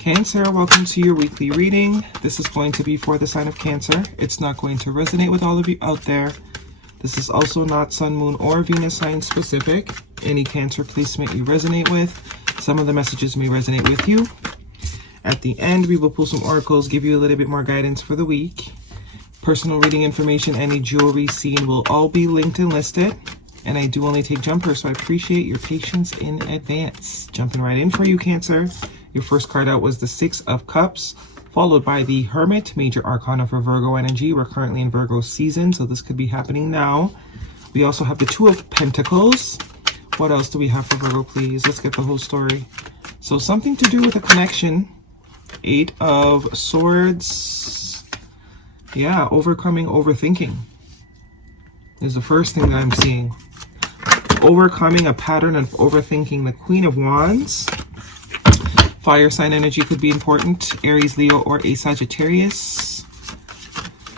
Cancer, welcome to your weekly reading. This is going to be for the sign of Cancer. It's not going to resonate with all of you out there. This is also not Sun, Moon, or Venus sign specific. Any Cancer placement you resonate with. Some of the messages may resonate with you. At the end, we will pull some oracles, give you a little bit more guidance for the week. Personal reading information, any jewelry seen will all be linked and listed. And I do only take jumpers, so I appreciate your patience in advance. Jumping right in for you, Cancer. Your first card out was the Six of Cups, followed by the Hermit, major arcana for Virgo energy. We're currently in Virgo season, so this could be happening now. We also have the Two of Pentacles. What else do we have for Virgo, please? Let's get the whole story. So something to do with a connection. Eight of Swords. Yeah, overcoming overthinking is the first thing that I'm seeing. Overcoming a pattern of overthinking. The Queen of Wands. Fire sign energy could be important. Aries, Leo, or a Sagittarius.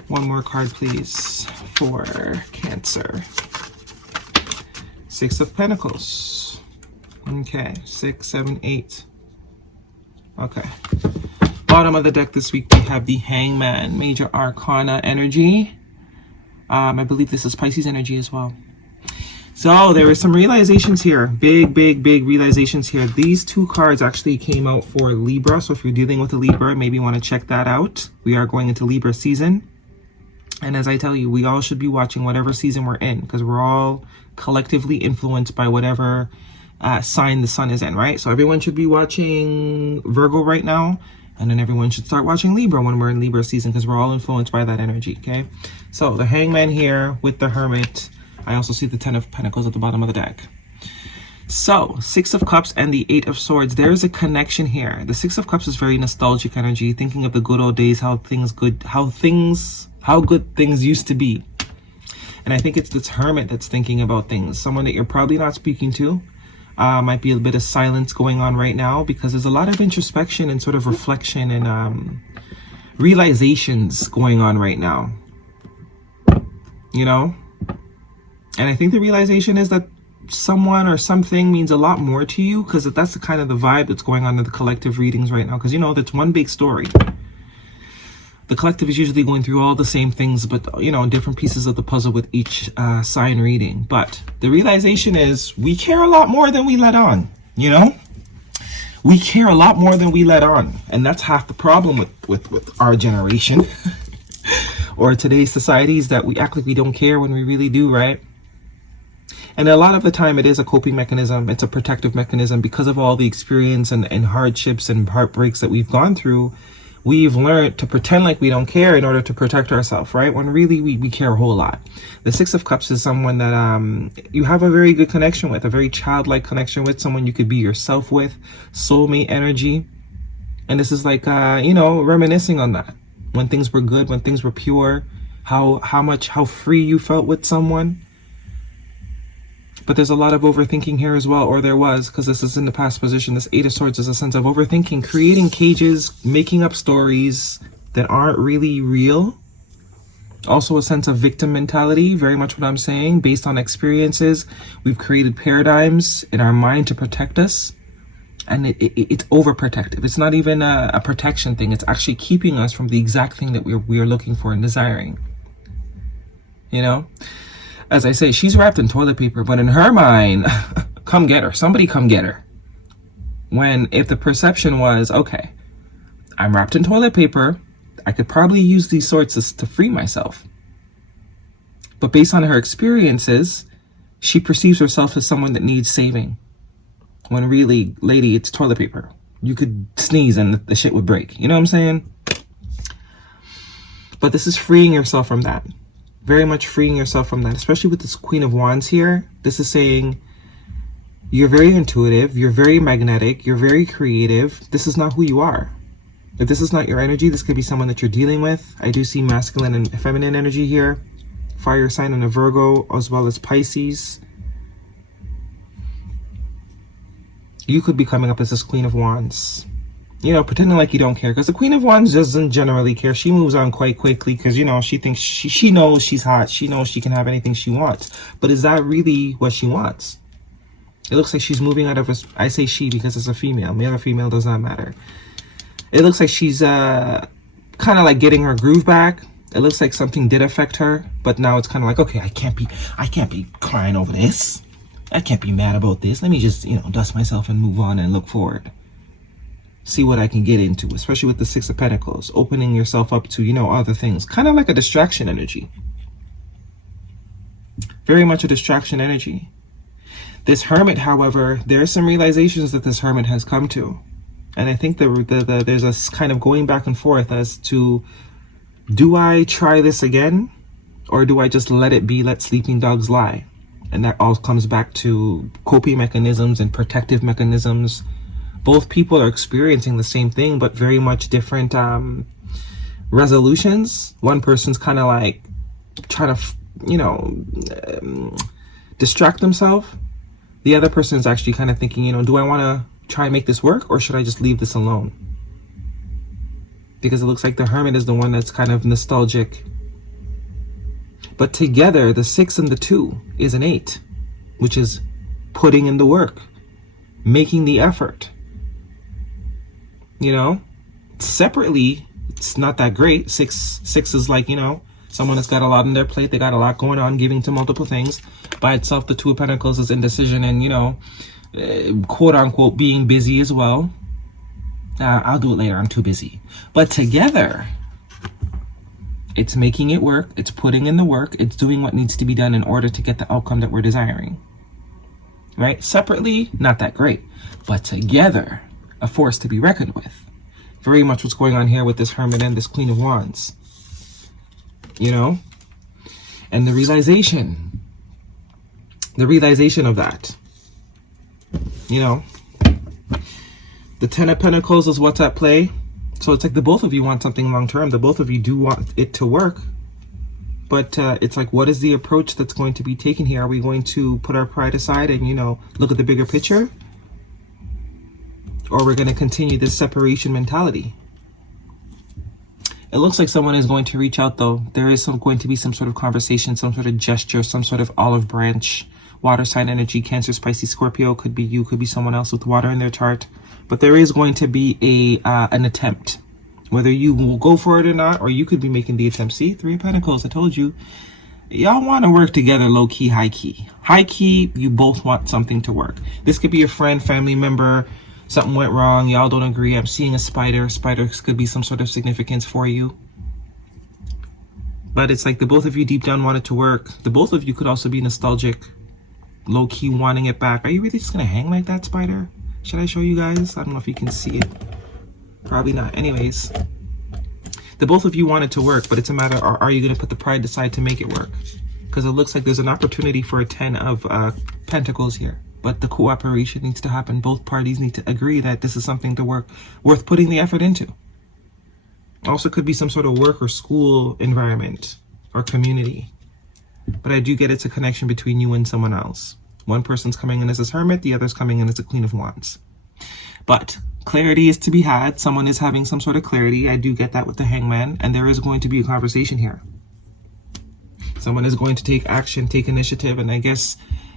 One more card, please, for Cancer. Six of Pentacles. Okay, 6, 7, 8. Okay. Bottom of the deck this week, we have the Hangman, major arcana energy. I believe this is Pisces energy as well. So there were some realizations here. Big realizations here. These two cards actually came out for Libra. So if you're dealing with a Libra, maybe you want to check that out. We are going into Libra season. And as I tell you, we all should be watching whatever season we're in, because we're all collectively influenced by whatever sign the sun is in, right? So everyone should be watching Virgo right now. And then everyone should start watching Libra when we're in Libra season, because we're all influenced by that energy, okay? So the Hangman here with the Hermit. I also see the Ten of Pentacles at the bottom of the deck. So, Six of Cups and the Eight of Swords. There's a connection here. The Six of Cups is very nostalgic energy, thinking of the good old days, how good things used to be. And I think it's this Hermit that's thinking about things. Someone that you're probably not speaking to. Might be a bit of silence going on right now, because there's a lot of introspection and sort of reflection and realizations going on right now. You know? And I think the realization is that someone or something means a lot more to you, because that's the kind of the vibe that's going on in the collective readings right now. Because, you know, that's one big story. The collective is usually going through all the same things, but, you know, different pieces of the puzzle with each sign reading. But the realization is we care a lot more than we let on, you know? We care a lot more than we let on. And that's half the problem with our generation or today's societies, that we act like we don't care when we really do, right? And a lot of the time it is a coping mechanism. It's a protective mechanism because of all the experience and hardships and heartbreaks that we've gone through. We've learned to pretend like we don't care in order to protect ourselves, right? When really we care a whole lot. The Six of Cups is someone that you have a very good connection with, a very childlike connection with, someone you could be yourself with, soulmate energy. And this is like, you know, reminiscing on that. When things were good, when things were pure, how free you felt with someone. But there's a lot of overthinking here as well, or there was, because this is in the past position. This Eight of Swords is a sense of overthinking, creating cages, making up stories that aren't really real. Also a sense of victim mentality, very much what I'm saying, based on experiences. We've created paradigms in our mind to protect us, and it's overprotective. It's not even a protection thing. It's actually keeping us from the exact thing that we are looking for and desiring. You know? As I say, she's wrapped in toilet paper, but in her mind, come get her. Somebody come get her. When if the perception was, okay, I'm wrapped in toilet paper, I could probably use these swords to free myself. But based on her experiences, she perceives herself as someone that needs saving. When really, lady, it's toilet paper. You could sneeze and the shit would break. You know what I'm saying? But this is freeing yourself from that. Very much freeing yourself from that, especially with this Queen of Wands here. This is saying you're very intuitive, you're very magnetic, you're very creative. This is not who you are. If this is not your energy, this could be someone that you're dealing with. I do see masculine and feminine energy here. Fire sign and a Virgo, as well as Pisces. You could be coming up as this Queen of Wands. You know, pretending like you don't care, because the Queen of Wands doesn't generally care. She moves on quite quickly because, you know, she thinks she knows she's hot. She knows she can have anything she wants. But is that really what she wants? It looks like she's moving out of I say she because it's a female. Male or female does not matter. It looks like she's kind of like getting her groove back. It looks like something did affect her, but now it's kind of like, okay, I can't be crying over this. I can't be mad about this. Let me just, dust myself and move on and look forward. See what I can get into, especially with the Six of Pentacles, opening yourself up to, other things. Kind of like a distraction energy. Very much a distraction energy. This Hermit, however, there are some realizations that this Hermit has come to. And I think there's a kind of going back and forth as to, do I try this again? Or do I just let it be, let sleeping dogs lie? And that all comes back to coping mechanisms and protective mechanisms. Both people are experiencing the same thing, but very much different resolutions. One person's kind of like trying to, distract themselves. The other person is actually kind of thinking, do I want to try and make this work, or should I just leave this alone? Because it looks like the Hermit is the one that's kind of nostalgic. But together, the 6 and the 2 is an 8, which is putting in the work, making the effort. Separately, it's not that great. Six is like, someone that's got a lot on their plate. They got a lot going on, giving to multiple things. By itself, the Two of Pentacles is indecision and, quote unquote, being busy as well. I'll do it later. I'm too busy. But together, it's making it work. It's putting in the work. It's doing what needs to be done in order to get the outcome that we're desiring. Right? Separately, not that great. But together, a force to be reckoned with. Very much what's going on here with this Hermit and this Queen of Wands. And the realization of that. The Ten of Pentacles is what's at play. So it's like the both of you want something long term. The both of you do want it to work. But it's like, what is the approach that's going to be taken here? Are we going to put our pride aside and, look at the bigger picture? Or we're going to continue this separation mentality? It looks like someone is going to reach out, though. There is going to be some sort of conversation, some sort of gesture, some sort of olive branch. Water sign energy, Cancer, Pisces, Scorpio. Could be you, could be someone else with water in their chart. But there is going to be an attempt. Whether you will go for it or not, or you could be making the attempt. See, Three of Pentacles, I told you. Y'all want to work together low-key, high-key. High-key, you both want something to work. This could be a friend, family member. Something went wrong. Y'all don't agree. I'm seeing a spider. Spiders could be some sort of significance for you. But it's like the both of you deep down want it to work. The both of you could also be nostalgic. Low-key wanting it back. Are you really just going to hang like that, spider? Should I show you guys? I don't know if you can see it. Probably not. Anyways, the both of you want it to work, but it's a matter of, are you going to put the pride aside to make it work? Because it looks like there's an opportunity for a 10 of Pentacles here. But the cooperation needs to happen. Both parties need to agree that this is something to work, worth putting the effort into. Also could be some sort of work or school environment or community. But I do get it's a connection between you and someone else. One person's coming in as a Hermit, the other's coming in as a Queen of Wands. But clarity is to be had. Someone is having some sort of clarity. I do get that with the Hangman. And there is going to be a conversation here. Someone is going to take action, take initiative. And I guess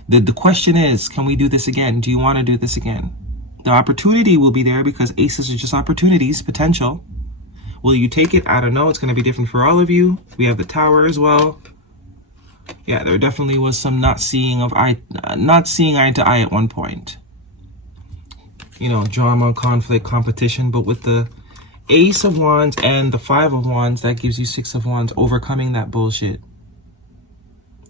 the question is, can we do this again? Do you want to do this again? The opportunity will be there because aces are just opportunities, potential. Will you take it? I don't know. It's going to be different for all of you. We have the Tower as well. Yeah, there definitely was some not seeing eye to eye at one point. Drama, conflict, competition. But with the Ace of Wands and the 5 of Wands, that gives you 6 of Wands, overcoming that bullshit.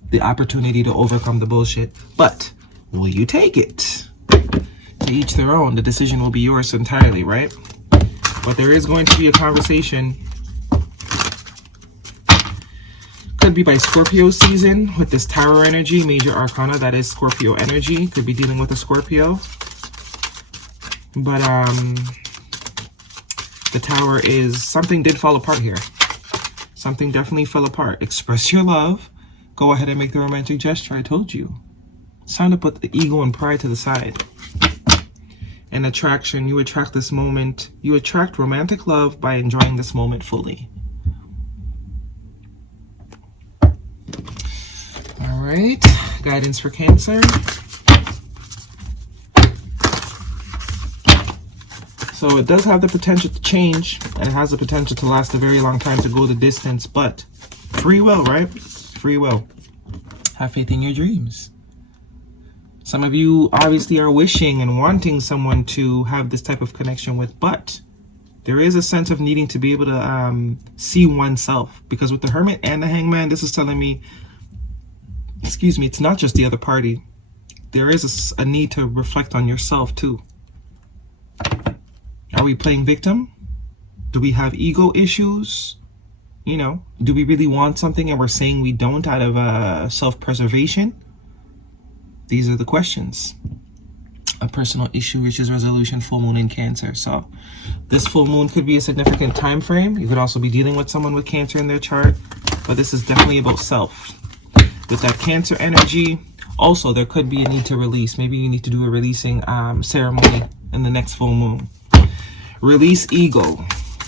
The opportunity to overcome the bullshit. But will you take it? To each their own. The decision will be yours entirely, right? But there is going to be a conversation. Could be by Scorpio season with this Tower energy, major arcana, that is Scorpio energy. Could be dealing with a Scorpio. But the Tower is, something did fall apart here. Something definitely fell apart. Express your love. Go ahead and make the romantic gesture. I told you. It's time to put the ego and pride to the side. And attraction, you attract this moment. You attract romantic love by enjoying this moment fully. All right, guidance for Cancer. So it does have the potential to change, and it has the potential to last a very long time, to go the distance, but free will, right? Free will. Have faith in your dreams. Some of you obviously are wishing and wanting someone to have this type of connection with, but there is a sense of needing to be able to see oneself, because with the Hermit and the Hangman, this is telling me, excuse me, it's not just the other party. There is a need to reflect on yourself too. Are we playing victim? Do we have ego issues? You know, do we really want something and we're saying we don't out of self-preservation? These are the questions. A personal issue reaches resolution, full moon in Cancer. So this full moon could be a significant time frame. You could also be dealing with someone with Cancer in their chart, but this is definitely about self. With that Cancer energy, also there could be a need to release. Maybe you need to do a releasing ceremony in the next full moon. Release ego.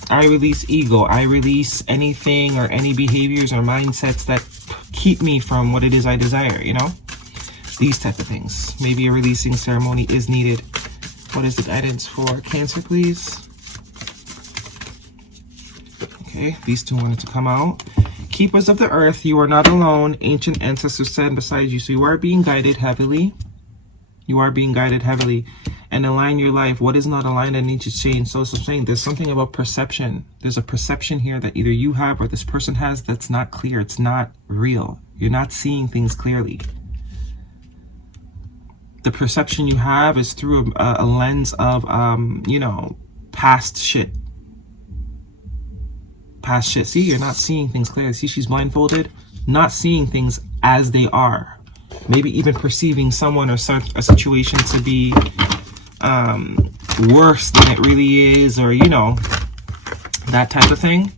I release ego. I release anything or any behaviors or mindsets that keep me from what it is I desire, you know? These type of things. Maybe a releasing ceremony is needed. What is the guidance for Cancer, please? Okay, these two wanted to come out. Keepers of the earth, you are not alone. Ancient ancestors stand beside you. So you are being guided heavily. You are being guided heavily. And align your life. What is not aligned and needs to change. So I'm saying there's something about perception. There's a perception here that either you have or this person has that's not clear. It's not real. You're not seeing things clearly. The perception you have is through a lens of, you know, past shit. Past shit. See, you're not seeing things clearly. See, she's blindfolded. Not seeing things as they are. Maybe even perceiving someone or a situation to be worse than it really is, or you know, that type of thing.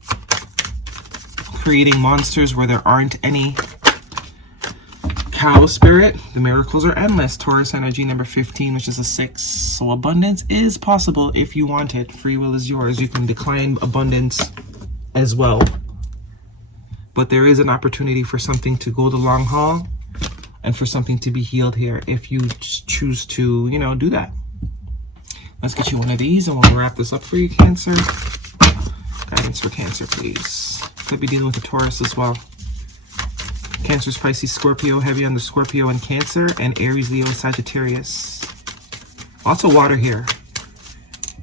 Creating monsters where there aren't any. Cow spirit, the miracles are endless. Taurus energy, number 15, which is a 6. So abundance is possible if you want it. Free will is yours. You can decline abundance as well, but there is an opportunity for something to go the long haul and for something to be healed here if you choose to, you know, do that. Let's get you one of these and we'll wrap this up for you, Cancer. Guidance for Cancer, please. Could be dealing with the Taurus as well. Cancer's Pisces, Scorpio, heavy on the Scorpio and Cancer, and Aries, Leo, Sagittarius. Lots of water here.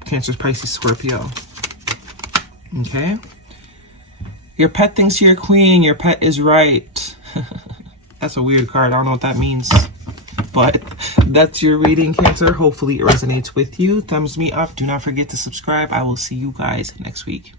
Cancer's Pisces, Scorpio. Okay. Your pet thinks you're a queen. Your pet is right. That's a weird card. I don't know what that means. But that's your reading, Cancer. Hopefully it resonates with you. Thumbs me up. Do not forget to subscribe. I will see you guys next week.